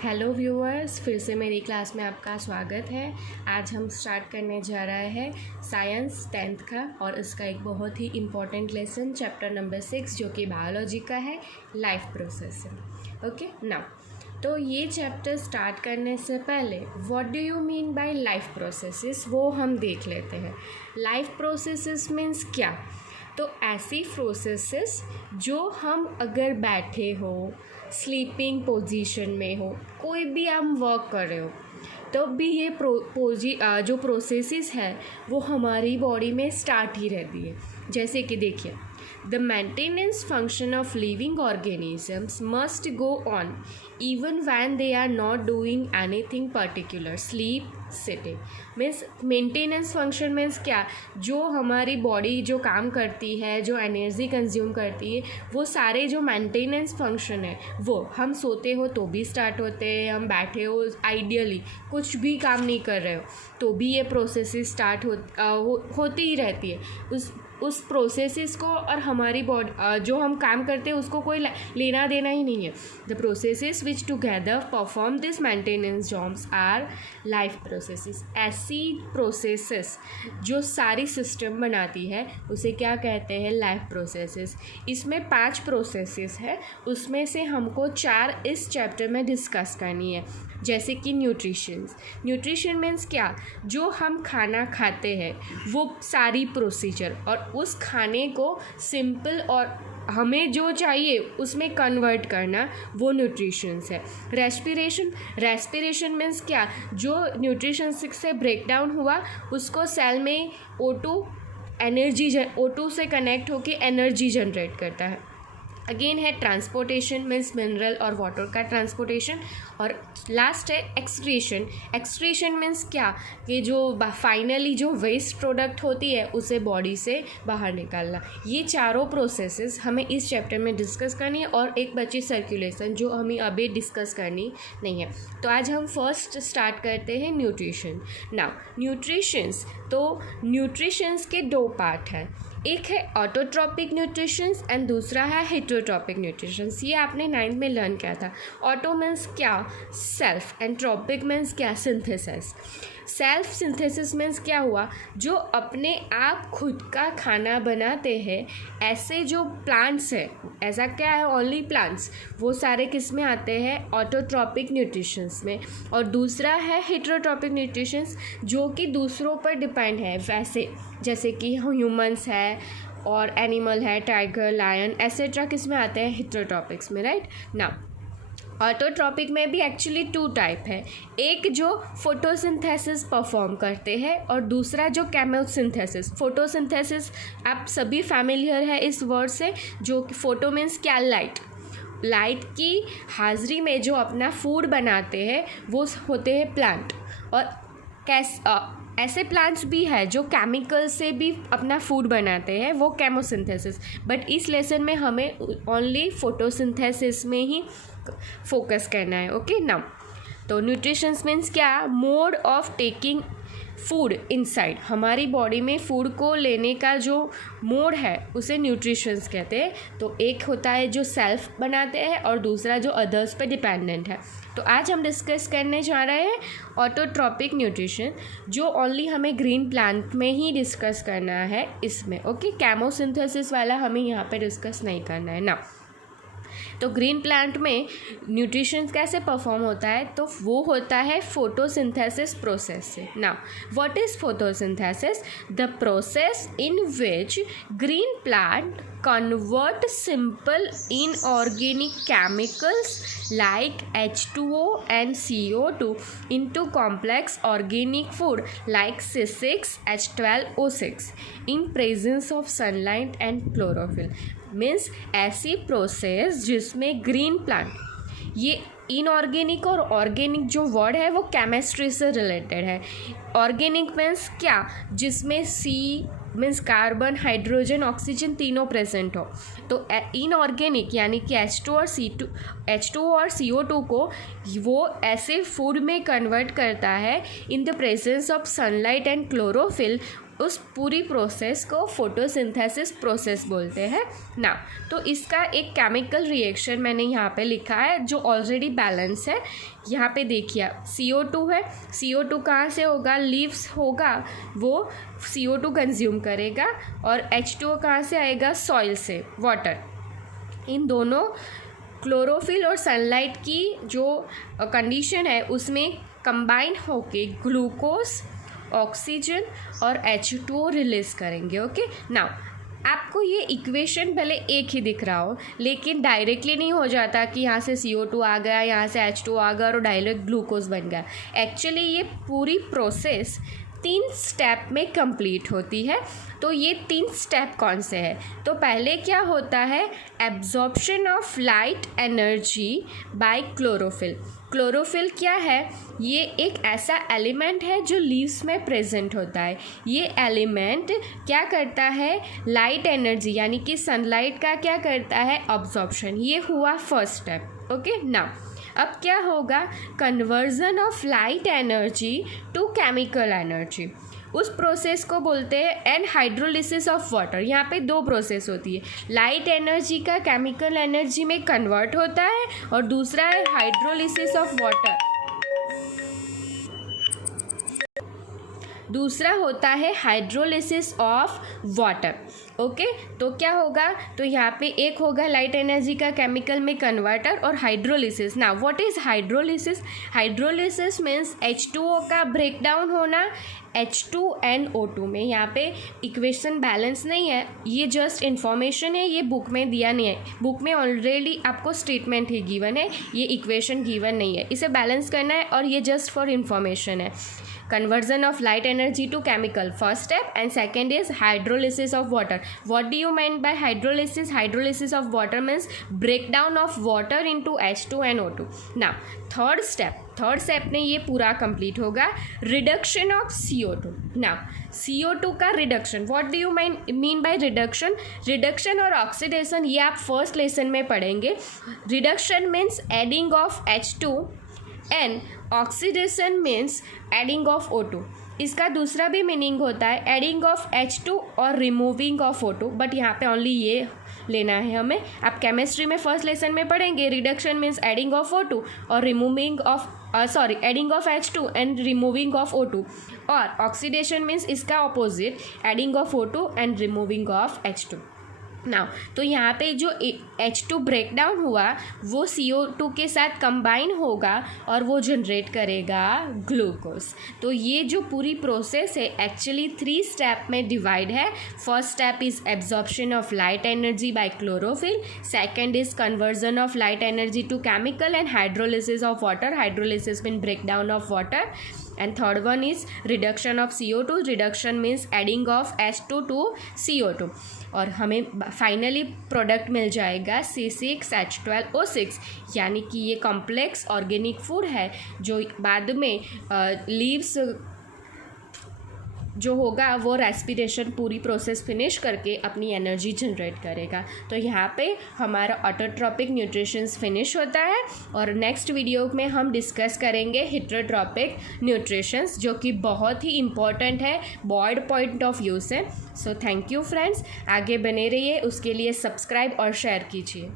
Hello viewers, फिर से मेरी क्लास में आपका स्वागत है। आज हम स्टार्ट करने जा रहे हैं साइंस 10th का और इसका एक बहुत ही इम्पॉर्टेंट लेसन चैप्टर नंबर 6 जो कि बायोलॉजी का है, लाइफ प्रोसेसिंग। ओके नाउ, तो ये चैप्टर स्टार्ट करने से पहले what do you mean by life processes वो हम देख लेते हैं। लाइफ प्रोसेसेस मीन्स क्या? तो ऐसी प्रोसेसेस जो हम अगर बैठे हो, स्लीपिंग पोजीशन में हो, कोई भी हम वर्क कर रहे हो, तब भी ये जो प्रोसेसेस है वो हमारी बॉडी में स्टार्ट ही रहती है। जैसे कि देखिए, the maintenance function of living organisms must go on even when they are not doing anything particular, sleep, sitting. Means maintenance function means क्या? जो हमारी बॉडी जो काम करती है, जो एनर्जी कंज्यूम करती है, वो सारे जो मेंटेनेंस फंक्शन है वो हम सोते हो तो भी स्टार्ट होते हैं, हम बैठे हो आइडियली कुछ भी काम नहीं कर रहे हो तो भी ये प्रोसेसेस स्टार्ट होती ही रहती है। उस प्रोसेसेस को और हमारी बॉडी जो हम काम करते हैं उसको कोई लेना देना ही नहीं है। The processes which together perform this maintenance jobs our life processes. ऐसी प्रोसेसेस जो सारी सिस्टम बनाती है उसे क्या कहते हैं? Life processes. इसमें 5 प्रोसेसेस है, उसमें से हमको 4 इस चैप्टर में डिस्कस करनी है। जैसे कि न्यूट्रिशन मीन्स क्या? जो हम खाना खाते हैं वो सारी प्रोसीजर और उस खाने को सिंपल और हमें जो चाहिए उसमें कन्वर्ट करना, वो न्यूट्रिशंस है। रेस्पिरेशन मीन्स क्या? जो न्यूट्रिशन से ब्रेक डाउन हुआ उसको सेल में O2 से कनेक्ट होकर एनर्जी जनरेट करता है। अगेन है ट्रांसपोर्टेशन मीन्स मिनरल और वाटर का ट्रांसपोर्टेशन। और लास्ट है एक्सक्रीशन मीन्स क्या? कि जो फाइनली जो वेस्ट प्रोडक्ट होती है उसे बॉडी से बाहर निकालना। ये चारों प्रोसेसेस हमें इस चैप्टर में डिस्कस करनी है और एक बची सर्कुलेशन जो हमें अभी डिस्कस करनी नहीं है। तो आज हम फर्स्ट स्टार्ट करते हैं न्यूट्रिशन। नाउ न्यूट्रिशंस के 2 पार्ट हैं। एक है ऑटोट्रॉपिक न्यूट्रिशंस एंड दूसरा है हेटेरोट्रॉपिक न्यूट्रिशंस। ये आपने 9th में लर्न किया था। ऑटो मीन्स क्या? सेल्फ, एंड ट्रॉपिक मीन्स क्या? सिंथेसिस। सेल्फ सिंथेसिस मीन्स क्या हुआ? जो अपने आप खुद का खाना बनाते हैं, ऐसे जो प्लांट्स है, ऐसा क्या है? ओनली प्लांट्स, वो सारे किस में आते हैं? ऑटोट्रॉपिक न्यूट्रिशंस में। और दूसरा है हेटेरोट्रॉपिक न्यूट्रिशंस जो कि दूसरों पर डिपेंड है, वैसे जैसे कि ह्यूमंस है और एनिमल है, टाइगर, लायन एसेट्रा, किस में आते हैं? हेटेरोट्रॉपिक्स में, राइट। नाउ ऑटोट्रॉपिक में भी एक्चुअली 2 टाइप है। एक जो फोटोसिंथेसिस परफॉर्म करते हैं और दूसरा जो केमोसिंथेसिस। फोटोसिंथेसिस आप सभी फैमिलियर है इस वर्ड से, जो फोटो मीन्स क्या? लाइट की हाजिरी में जो अपना फूड बनाते हैं वो होते हैं प्लांट। और ऐसे प्लांट्स भी है जो केमिकल से भी अपना फूड बनाते हैं, वो केमोसिंथेसिस। बट इस लेसन में हमें ओनली फोटोसिंथेसिस में ही फोकस करना है। ओके नाउ, तो न्यूट्रिशंस मीन्स क्या? Mode of taking food inside. हमारी बॉडी में फूड को लेने का जो मोड है उसे न्यूट्रिशंस कहते हैं। तो एक होता है जो सेल्फ बनाते हैं और दूसरा जो अदर्स पे डिपेंडेंट है। तो आज हम डिस्कस करने जा रहे हैं ऑटोट्रॉपिक न्यूट्रिशन, जो ओनली हमें ग्रीन प्लांट में ही डिस्कस करना है इसमें। ओके, केमोसिंथेसिस वाला हमें यहाँ पे डिस्कस नहीं करना है ना। तो ग्रीन प्लांट में न्यूट्रिशन कैसे परफॉर्म होता है? तो वो होता है फोटोसिंथेसिस प्रोसेस से। Now what is photosynthesis? The process in which green plant convert simple inorganic chemicals like H2O and CO2 into complex organic food like C6H12O6 in presence of sunlight and chlorophyll। Means ऐसी process जिसमें green plant, ये inorganic और organic जो word है वो chemistry से related है। Organic means क्या? जिसमें C means carbon, hydrogen, oxygen तीनों प्रेजेंट हो। तो इनऑर्गेनिक यानी कि H2O और CO2 को वो ऐसे फूड में कन्वर्ट करता है in the presence of sunlight and chlorophyll उस पूरी प्रोसेस को फोटोसिंथेसिस प्रोसेस बोलते हैं ना। तो इसका एक केमिकल रिएक्शन मैंने यहाँ पे लिखा है जो ऑलरेडी बैलेंस है। यहाँ पे देखिए CO2 है, CO2 कहाँ से होगा, लीव्स होगा, वो CO2 कंज्यूम करेगा, और H2O कहाँ से आएगा, सॉइल से, वाटर। इन दोनों क्लोरोफिल और सनलाइट की जो कंडीशन है उसमें कंबाइन होके ग्लूकोज, ऑक्सीजन और H2O रिलीज़ करेंगे। ओके, नाउ आपको ये इक्वेशन भले एक ही दिख रहा हो, लेकिन डायरेक्टली नहीं हो जाता कि यहाँ से CO2 आ गया, यहाँ से H2O आ गया और डायरेक्ट ग्लूकोज बन गया। एक्चुअली ये पूरी प्रोसेस 3 स्टेप में कंप्लीट होती है। तो ये 3 स्टेप कौन से हैं? तो पहले क्या होता है, absorption of light energy by chlorophyll. Chlorophyll क्या है, ये एक ऐसा एलिमेंट है जो लीव्स में प्रेजेंट होता है। ये एलिमेंट क्या करता है, लाइट एनर्जी यानी कि सनलाइट का क्या करता है, अब्जॉर्प्शन। ये हुआ फर्स्ट स्टेप। ओके, नाउ अब क्या होगा, conversion of light energy to chemical energy. उस प्रोसेस को बोलते हैं एंड हाइड्रोलिसिस ऑफ वाटर। यहाँ पे 2 प्रोसेस होती है, लाइट एनर्जी का केमिकल एनर्जी में कन्वर्ट होता है और दूसरा है हाइड्रोलिसिस ऑफ वाटर, दूसरा होता है हाइड्रोलिसिस ऑफ वाटर। ओके, तो क्या होगा, तो यहाँ पे एक होगा लाइट एनर्जी का केमिकल में कन्वर्टर और हाइड्रोलिसिस। ना what is hydrolysis? Hydrolysis means H2O का ब्रेकडाउन होना H2NO2 में। यहाँ पे इक्वेशन बैलेंस नहीं है, ये जस्ट इन्फॉर्मेशन है, ये बुक में दिया नहीं है। बुक में ऑलरेडी आपको स्टेटमेंट ही गिवन है, ये इक्वेशन गिवन नहीं है, इसे बैलेंस करना है और ये जस्ट फॉर इन्फॉर्मेशन है। conversion of light energy to chemical, first step, and second is hydrolysis of water. What do you mean by hydrolysis? Hydrolysis of water means breakdown of water into H2 and O2. Now third step में ये पूरा complete होगा, reduction of CO2. Now CO2 का reduction, what do you mean by reduction? Reduction और oxidation ये आप first lesson में पढ़ेंगे। Reduction means adding of H2 and oxidation means adding of O2। इसका दूसरा भी मीनिंग होता है एडिंग ऑफ H2 और रिमूविंग ऑफ O2, बट यहाँ पे ओनली ये लेना है हमें। आप केमिस्ट्री में फर्स्ट लेसन में पढ़ेंगे reduction means adding of O2 और removing of adding of H2 and removing of O2, और ऑक्सीडेशन मीन्स इसका opposite adding of O2 and removing of H2। Now तो यहाँ पे जो H2 ब्रेक डाउन हुआ वो CO2 के साथ कंबाइन होगा और वो जनरेट करेगा ग्लूकोज। तो ये जो पूरी प्रोसेस है एक्चुअली 3 स्टेप में डिवाइड है। First step is absorption of light energy by chlorophyll, second is conversion of light energy to chemical and hydrolysis of water, hydrolysis mean break down of water, and third one is reduction of CO2. reduction means adding of H2 to CO2 और हमें finally product मिल जाएगा C6H12O6, यानी कि ये complex organic food है जो बाद में लीव्स जो होगा वो रेस्पिरेशन पूरी प्रोसेस फिनिश करके अपनी एनर्जी जनरेट करेगा। तो यहाँ पे हमारा ऑटोट्रॉपिक न्यूट्रिशंस फिनिश होता है और नेक्स्ट वीडियो में हम डिस्कस करेंगे हेटेरोट्रॉपिक न्यूट्रिशंस, जो कि बहुत ही इम्पॉर्टेंट है, बॉयड पॉइंट ऑफ व्यू से। सो थैंक यू फ्रेंड्स, आगे बने रहिए, उसके लिए सब्सक्राइब और शेयर कीजिए।